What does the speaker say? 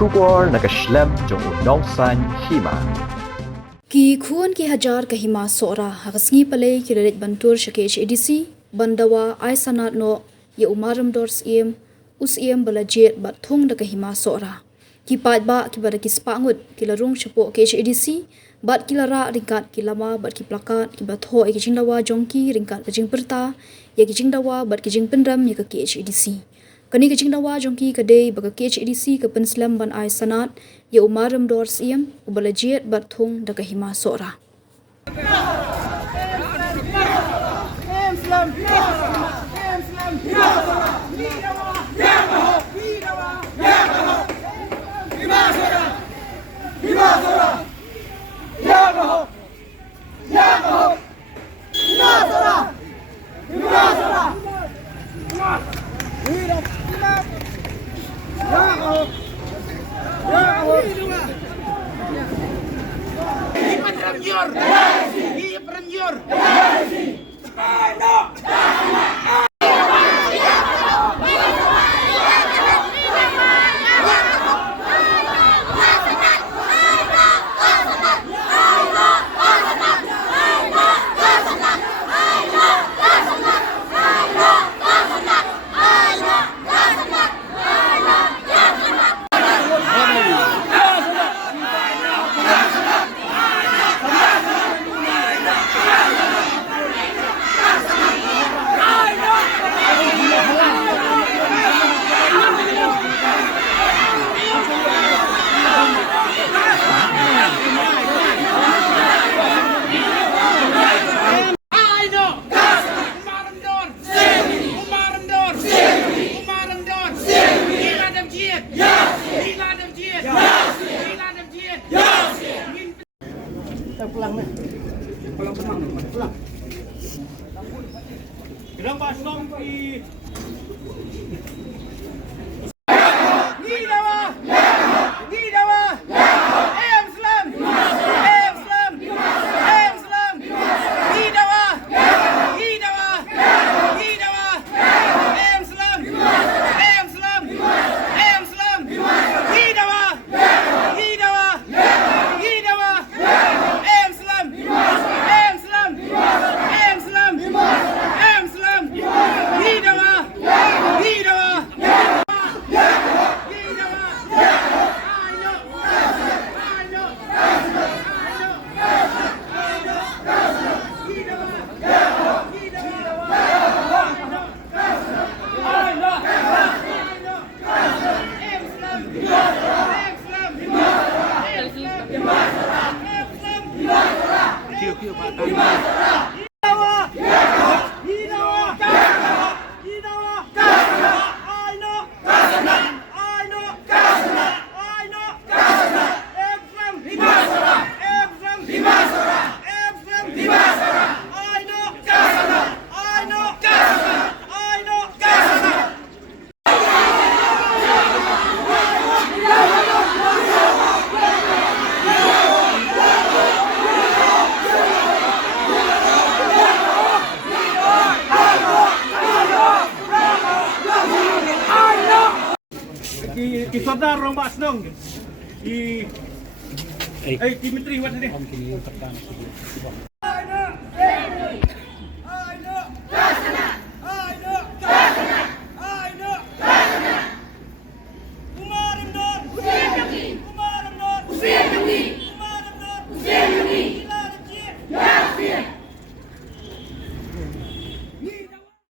Shubor nakashlem jong Nong Hima. Ki khuan ki hajar ka Hima Sohra hagasngi palay ki lalit bantur sa KHADC bandawa ay sanat no ye umaram dors us balajet bat thong da ka Hima Sohra ki pat ba ki bada ki Spah Ngut ki larung chapo KHADC bat ki lara ringkat ki lama bat ki plakat ki bat ho ki jingdawa jongki ringkat ka jing Pyrta ye ki jingdawa bat ki jing pendram ye ka KHADC kani ka jingdawa jongki ka dei ba ka KHADC ka penslam ban ay sanat ye umaram dors ubalajet bat thong da ka Hima Sohra. Ilang pasong i Sohra rong bas Nong Dimitri wat ni.